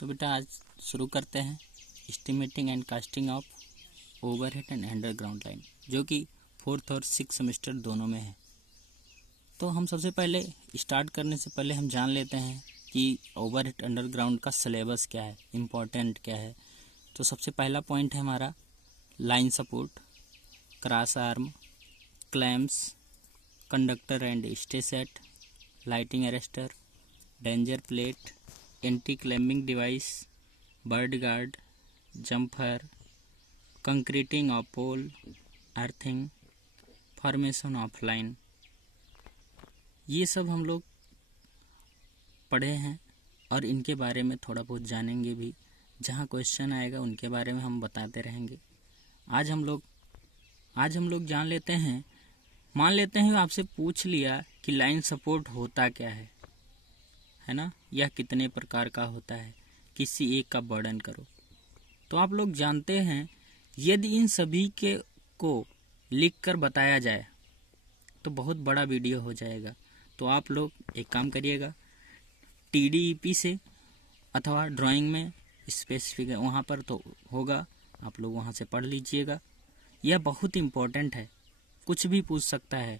तो बेटा आज शुरू करते हैं estimating and casting of overhead and underground line, जो कि 4th और 6th सेमेस्टर दोनों में है। तो हम सबसे पहले स्टार्ट करने से पहले हम जान लेते हैं कि ओवरहेड अंडरग्राउंड का सिलेबस क्या है, इम्पोर्टेंट क्या है। तो सबसे पहला पॉइंट है हमारा line support, cross arm, clamps, conductor and stay set, lighting arrester, danger plate, anti clamping device, bird guard, jumper, concreting of pole, earthing, formation of line. ये सब हम लोग पढ़े हैं और इनके बारे में थोड़ा बहुत जानेंगे भी। जहाँ क्वेश्चन आएगा उनके बारे में हम बताते रहेंगे। आज हम लोग जान लेते हैं, मान लेते हैं आपसे पूछ लिया कि लाइन सपोर्ट होता क्या है ना, यह कितने प्रकार का होता है, किसी एक का वर्णन करो। तो आप लोग जानते हैं यदि इन सभी के को लिखकर बताया जाए तो बहुत बड़ा वीडियो हो जाएगा। तो आप लोग एक काम करिएगा, TDEP से अथवा ड्राइंग में स्पेसिफिक है वहाँ पर तो होगा, आप लोग वहाँ से पढ़ लीजिएगा। यह बहुत इम्पोर्टेंट है, कुछ भी पूछ सकता है।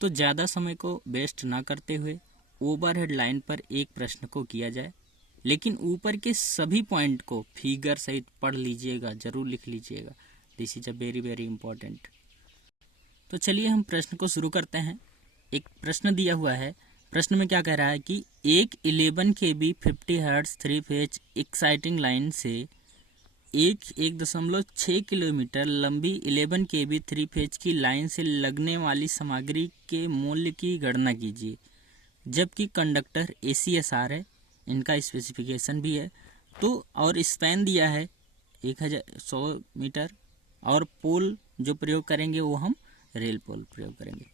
तो ज़्यादा समय को वेस्ट ना करते हुए ओवरहेड लाइन पर एक प्रश्न को किया जाए, लेकिन ऊपर के सभी पॉइंट को फिगर सहित पढ़ लीजिएगा, जरूर लिख लीजिएगा। This is a very very important. तो चलिए हम प्रश्न को शुरू करते हैं। एक प्रश्न दिया हुआ है, प्रश्न में क्या कह रहा है कि एक 11 kV 50 hertz 3 phase exciting line से 1.6 किलोमीटर लंबी 11 kV 3 फेज की लाइन से लगने वाली सामग्री के मूल्य की गणना कीजिए। जबकि कंडक्टर ACSR है, इनका स्पेसिफिकेशन भी है। तो और स्पैन दिया है 1100 मीटर, और पोल जो प्रयोग करेंगे वो हम रेल पोल प्रयोग करेंगे।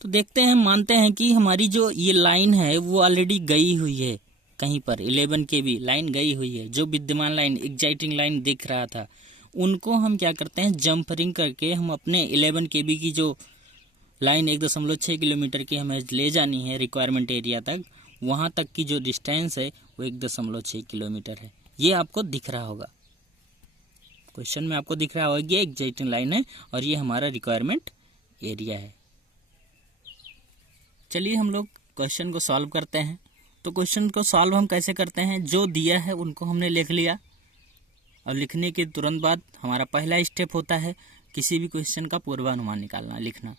तो देखते हैं, मानते हैं कि हमारी जो ये लाइन है वो ऑलरेडी गई हुई है कहीं पर, 11 kV लाइन गई हुई है। जो विद्यमान लाइन एक्साइटिंग लाइन दिख रहा था उनको हम क्या करते हैं, जंपरिंग करके हम अपने 11 kV की जो लाइन 1.6 किलोमीटर की हमें ले जानी है रिक्वायरमेंट एरिया तक, वहाँ तक की जो डिस्टेंस है वो 1.6 किलोमीटर है। ये आपको दिख रहा होगा, क्वेश्चन में आपको दिख रहा होगा ये एक्साइटिंग लाइन है और ये हमारा रिक्वायरमेंट एरिया है। चलिए हम लोग क्वेश्चन को सॉल्व करते हैं। तो क्वेश्चन को सॉल्व हम कैसे करते हैं, जो दिया है उनको हमने लिख लिया, और लिखने के तुरंत बाद हमारा पहला स्टेप होता है किसी भी क्वेश्चन का पूर्वानुमान निकालना, लिखना।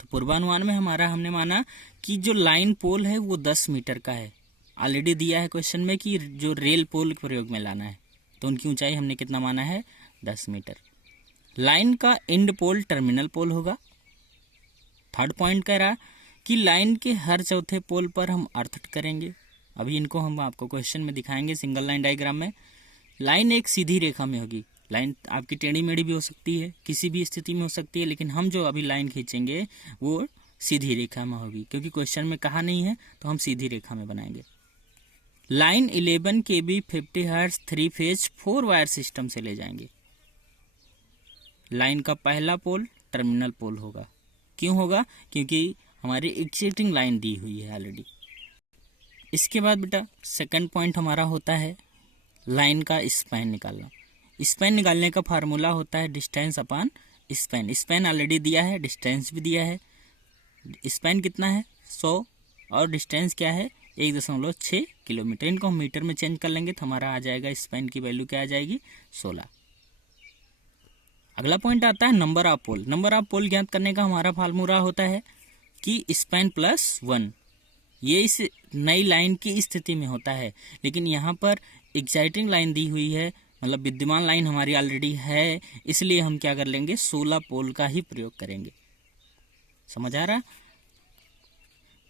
तो पूर्वानुमान में हमने माना कि जो लाइन पोल है वो 10 मीटर का है। ऑलरेडी दिया है क्वेश्चन में कि जो रेल पोल प्रयोग में लाना है, तो उनकी ऊंचाई हमने कितना माना है, 10 मीटर। लाइन का एंड पोल टर्मिनल पोल होगा। थर्ड पॉइंट कह रहा कि लाइन के हर चौथे पोल पर हम अर्थ करेंगे। अभी इनको हम आपको क्वेश्चन में दिखाएंगे सिंगल लाइन डायग्राम में। लाइन एक सीधी रेखा में होगी। लाइन आपकी टेढ़ी मेढ़ी भी हो सकती है, किसी भी स्थिति में हो सकती है, लेकिन हम जो अभी लाइन खींचेंगे वो सीधी रेखा में होगी, क्योंकि क्वेश्चन में कहा नहीं है तो हम सीधी रेखा में बनाएंगे। Line 11 kV 50 hertz 3 phase 4 wire system से ले जाएंगे। लाइन का पहला पोल टर्मिनल पोल होगा। क्यों होगा, क्योंकि हमारी एक्साइटिंग लाइन दी हुई है ऑलरेडी। इसके बाद बेटा सेकंड पॉइंट हमारा होता है लाइन का स्पैन निकालना। स्पैन निकालने का फार्मूला होता है distance upon span. Span already दिया है, डिस्टेंस भी दिया है। स्पैन कितना है, 100, और डिस्टेंस क्या है, 1.6 किलोमीटर। इनको हम मीटर में चेंज कर लेंगे तो हमारा आ जाएगा स्पैन की वैल्यू क्या आ जाएगी, 16। अगला पॉइंट आता है number of pole. Number of pole ज्ञात करने का हमारा फार्मूला होता है कि स्पैन प्लस 1। ये इस नई लाइन की स्थिति में होता है, लेकिन यहाँ पर एक्साइटिंग लाइन दी हुई है, मतलब विद्यमान लाइन हमारी ऑलरेडी है, इसलिए हम क्या कर लेंगे, 16 पोल का ही प्रयोग करेंगे। समझ आ रहा।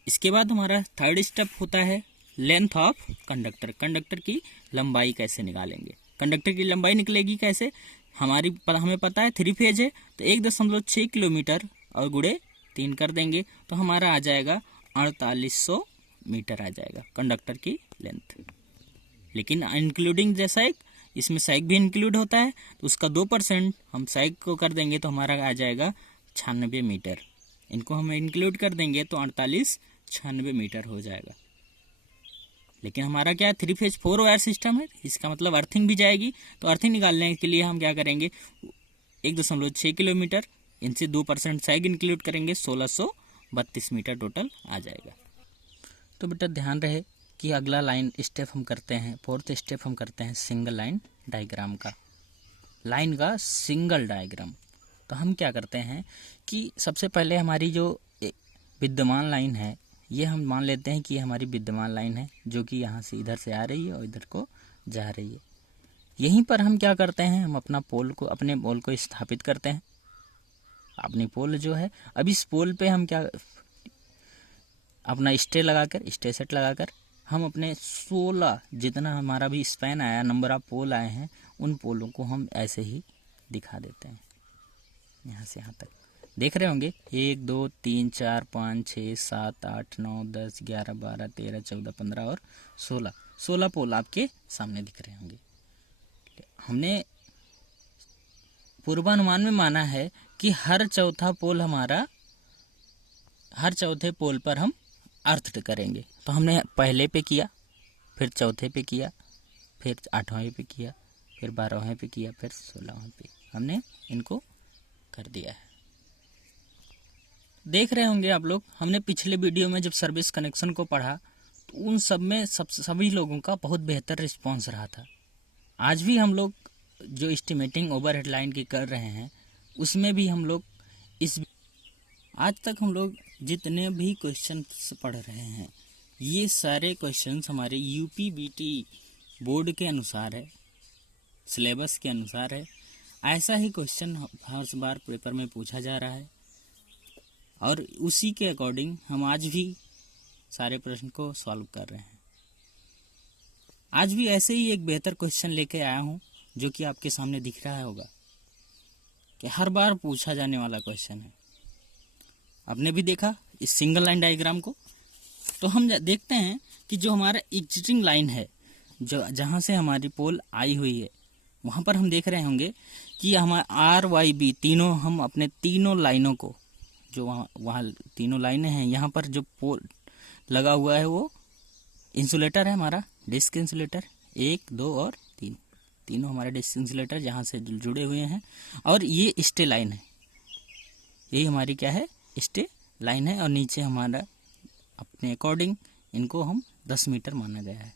इसके बाद हमारा थर्ड स्टेप होता है लेंथ ऑफ कंडक्टर। कंडक्टर की लंबाई कैसे निकालेंगे। कंडक्टर की लंबाई निकलेगी कैसे, हमें पता है 3 फेज है, तो 1.6 किलोमीटर और गुणे 3 कर देंगे तो हमारा आ जाएगा 4800 मीटर आ जाएगा कंडक्टर की लेंथ। लेकिन इंक्लूडिंग जैसा इसमें सैग भी इंक्लूड होता है, तो उसका 2% हम सैग को कर देंगे तो हमारा आ जाएगा 96 मीटर। इनको हम इंक्लूड कर देंगे तो 48-96 मीटर हो जाएगा। लेकिन हमारा क्या है, 3 फेज 4 वायर सिस्टम है, इसका मतलब अर्थिंग भी जाएगी। तो अर्थिंग निकालने के लिए हम क्या करेंगे, 1.6 किलोमीटर, इनसे 2% सैग इंक्लूड करेंगे, 1632 मीटर टोटल आ जाएगा। तो बेटा ध्यान रहे कि अगला लाइन स्टेप हम करते हैं, 4th स्टेप हम करते हैं सिंगल लाइन डायग्राम का, लाइन का सिंगल डायग्राम। तो हम क्या करते हैं कि सबसे पहले हमारी जो विद्यमान लाइन है, ये हम मान लेते हैं कि हमारी विद्यमान लाइन है, जो कि यहाँ से इधर से आ रही है और इधर को जा रही है। यहीं पर हम क्या करते हैं, हम अपने पोल को स्थापित करते हैं। अपनी पोल जो है, अब इस पोल पे हम क्या, अपना स्टे सेट लगाकर हम अपने 16 जितना हमारा भी स्पैन आया, नंबर ऑफ पोल आए हैं, उन पोलों को हम ऐसे ही दिखा देते हैं। यहाँ से यहाँ तक देख रहे होंगे, 1 2 3 4 5 6 7 8 9 10 11 12 13 14 15 और 16 पोल आपके सामने दिख रहे होंगे। हमने पूर्वानुमान में माना है कि हर चौथे पोल पर हम अर्थ करेंगे। तो हमने पहले पे किया, फिर चौथे पे किया, फिर 8वें पे किया, फिर 12वें पे किया, फिर 16वें पे हमने इनको कर दिया है। देख रहे होंगे आप लोग, हमने पिछले वीडियो में जब सर्विस कनेक्शन को पढ़ा तो उन सब में सभी लोगों का बहुत बेहतर रिस्पांस रहा था। आज भी हम लोग जो एस्टिमेटिंग ओवरहेड लाइन की कर रहे हैं, उसमें भी हम लोग आज तक हम लोग जितने भी क्वेश्चंस पढ़ रहे हैं, ये सारे क्वेश्चंस हमारे यूपीबीटी बोर्ड के अनुसार है, सिलेबस के अनुसार है। ऐसा ही क्वेश्चन हर बार पेपर में पूछा जा रहा है और उसी के अकॉर्डिंग हम आज भी सारे प्रश्न को सॉल्व कर रहे हैं। आज भी ऐसे ही एक बेहतर क्वेश्चन लेके आया हूँ, जो कि आपके सामने दिख रहा होगा कि हर बार पूछा जाने वाला क्वेश्चन है। आपने भी देखा इस सिंगल लाइन डायग्राम को। तो हम देखते हैं कि जो हमारा एग्जिस्टिंग लाइन है, जो जहाँ से हमारी पोल आई हुई है, वहाँ पर हम देख रहे होंगे कि हमारा RYB तीनों, हम अपने तीनों लाइनों को, जो वहाँ तीनों लाइनें हैं, यहाँ पर जो पोल लगा हुआ है वो इंसुलेटर है, हमारा डिस्क इंसुलेटर 1 2 और 3, तीनों हमारे डिस्क इंसुलेटर जहाँ से जुड़े हुए हैं। और ये स्टे लाइन है, यही हमारी क्या है, स्टे लाइन है। और नीचे हमारा अपने अकॉर्डिंग इनको हम 10 मीटर माना गया है।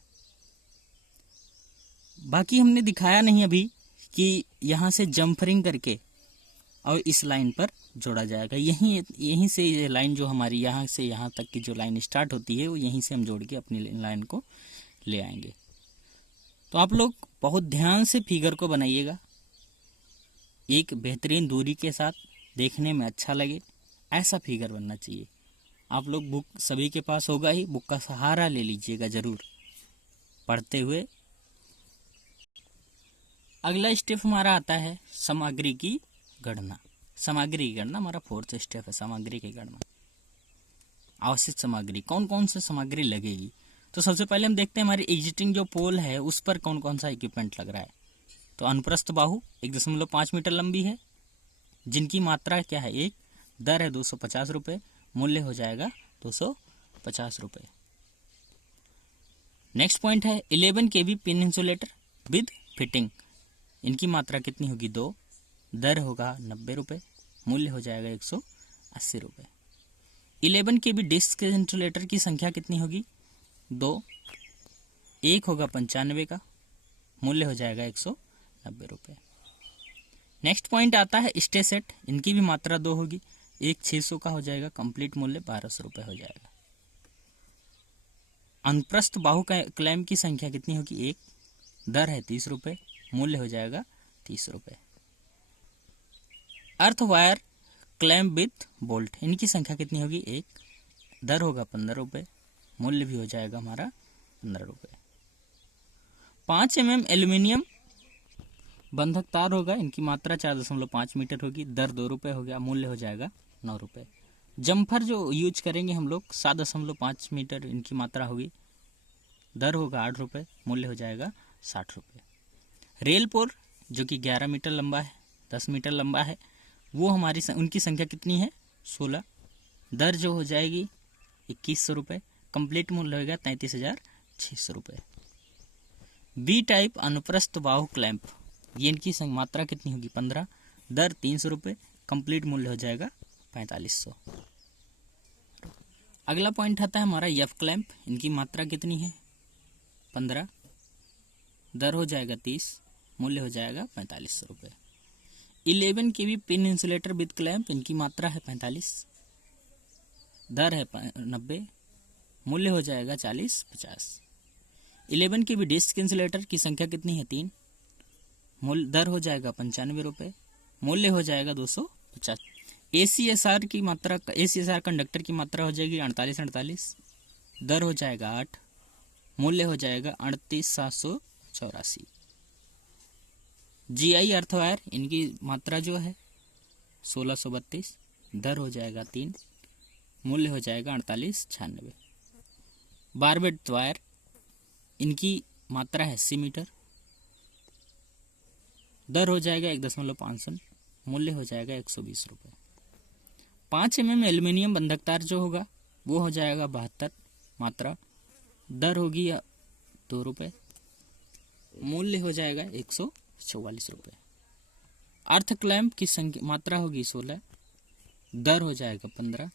बाकी हमने दिखाया नहीं अभी कि यहाँ से जम्फरिंग करके और इस लाइन पर जोड़ा जाएगा। यहीं से ये लाइन जो हमारी यहाँ से यहाँ तक की जो लाइन स्टार्ट होती है, वो यहीं से हम जोड़ के अपनी लाइन को ले आएंगे। तो आप लोग बहुत ध्यान से फिगर को बनाइएगा, एक बेहतरीन दूरी के साथ, देखने में अच्छा लगे, ऐसा फिगर बनना चाहिए। आप लोग बुक सभी के पास होगा ही, बुक का सहारा ले लीजिएगा जरूर पढ़ते हुए। अगला स्टेप हमारा आता है सामग्री की गणना। सामग्री की गणना हमारा 4th स्टेप है, सामग्री की गणना। आवश्यक सामग्री, कौन कौन सी सामग्री लगेगी। तो सबसे पहले हम देखते हैं हमारी एग्जिस्टिंग जो पोल है उस पर कौन कौन सा इक्विपमेंट लग रहा है। तो अनुप्रस्थ बाहु 1.5 मीटर लंबी है, जिनकी मात्रा क्या है 1, दर है 250 रुपये, मूल्य हो जाएगा 250 रुपये। नेक्स्ट पॉइंट है 11 kV pin insulator with fitting, इनकी मात्रा कितनी होगी 2, दर होगा 90 रुपये, मूल्य हो जाएगा 180 रुपये। 11 kV डिस्क इंसुलेटर की संख्या कितनी होगी 2, 1 होगा 95 का, मूल्य हो जाएगा 190 रुपये। नेक्स्ट पॉइंट आता है स्टे सेट, इनकी भी मात्रा 2 होगी, 1 600 का हो जाएगा, कंप्लीट मूल्य 1200 रुपये हो जाएगा। अनुप्रस्थ बाहु क्लैंप की संख्या कितनी होगी 1, दर है 30 रुपये, मूल्य हो जाएगा 30 रुपये। Earth wire clamp with bolt, इनकी संख्या कितनी होगी 1, दर होगा 15 रुपये, मूल्य भी हो जाएगा हमारा 15 रुपये। 5 mm एल्यूमिनियम बंधक तार होगा, इनकी मात्रा 4.5 मीटर होगी, दर 2 रुपये हो गया, मूल्य हो जाएगा 9 रुपये। जम्फर जो यूज करेंगे हम लोग 7.5 मीटर इनकी मात्रा होगी, दर होगा 8 रुपये, मूल्य हो जाएगा 60 रुपये। रेल पोल जो कि 11 मीटर लंबा है, 10 मीटर लंबा है, वो हमारी उनकी संख्या कितनी है 16, दर जो हो जाएगी 2100 रुपये, कंप्लीट मूल्य होगा 33,000 600 रुपये। बी टाइप अनुप्रस्थ बाहु क्लैंप, ये इनकी मात्रा कितनी होगी 15, दर 300 रुपये, कंप्लीट मूल्य हो जाएगा 4500। अगला पॉइंट आता है हमारा एफ क्लैंप, इनकी मात्रा कितनी है 15, दर हो जाएगा 30, मूल्य हो जाएगा 4500 रुपये। 11 kV pin insulator with clamp, इनकी मात्रा है 45, दर है 90, मूल्य हो जाएगा 40-50। 11 kV डिस्क इंसुलेटर की संख्या कितनी है 3, दर हो जाएगा 95 रुपये, मूल्य हो जाएगा 250। ACSR की मात्रा, ACSR कंडक्टर की मात्रा हो जाएगी 48, दर हो जाएगा 8, मूल्य हो जाएगा 38,784। GI अर्थवायर, इनकी मात्रा जो है 1632, दर हो जाएगा 3, मूल्य हो जाएगा 4896। बारबेट वायर, इनकी मात्रा है 80 मीटर, दर हो जाएगा 1.55, मूल्य हो जाएगा 120 रुपये। 5 mm एल्यूमिनियम बंधक तार जो होगा वो हो जाएगा 72 मात्रा, दर होगी 2 रुपये, मूल्य हो जाएगा 144 रुपये। अर्थ क्लैंप की संख्या मात्रा होगी 16, दर हो जाएगा 15,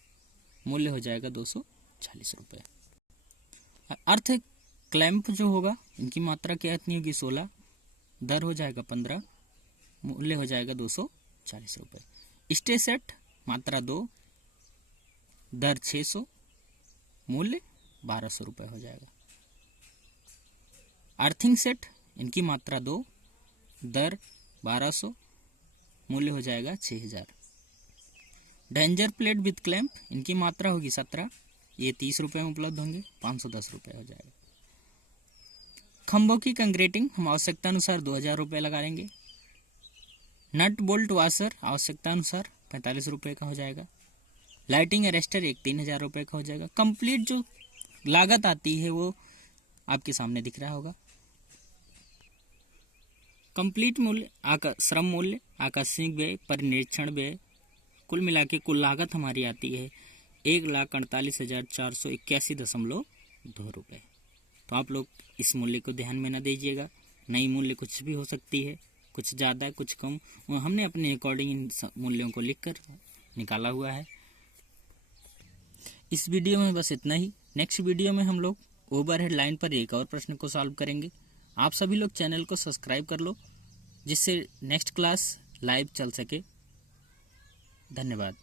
मूल्य हो जाएगा 240 रुपये। अर्थ क्लैंप जो होगा इनकी मात्रा क्या इतनी होगी 16, दर हो जाएगा 15, मूल्य हो जाएगा 240 रुपये। स्टे सेट मात्रा 2, दर 600, मूल्य 1200 रुपये हो जाएगा। अर्थिंग सेट, इनकी मात्रा 2, दर 1200, मूल्य हो जाएगा 6000। डेंजर प्लेट विथ क्लैंप, इनकी मात्रा होगी 17, ये 30 रुपये में उपलब्ध होंगे, 510 रुपये हो जाएगा। खंभों की कंक्रीटिंग हम आवश्यकता अनुसार 2000 रुपये लगा लेंगे। नट बोल्ट वाशर आवश्यकता अनुसार 45 रुपये का हो जाएगा। लाइटिंग अरेस्टर एक 3000 रुपये का हो जाएगा। कंप्लीट जो लागत आती है वो आपके सामने दिख रहा होगा। कंप्लीट मूल्य, श्रम मूल्य, आकस्मिक व्यय, परिनिरीक्षण व्यय, कुल मिला के कुल लागत हमारी आती है 1,48,481.2 रुपये। तो आप लोग इस मूल्य को ध्यान में न दीजिएगा, नई मूल्य कुछ भी हो सकती है, कुछ ज़्यादा कुछ कम, और हमने अपने अकॉर्डिंग इन मूल्यों को लिखकर निकाला हुआ है। इस वीडियो में बस इतना ही। नेक्स्ट वीडियो में हम लोग ओवरहेड लाइन पर एक और प्रश्न को सॉल्व करेंगे। आप सभी लोग चैनल को सब्सक्राइब कर लो जिससे नेक्स्ट क्लास लाइव चल सके। धन्यवाद।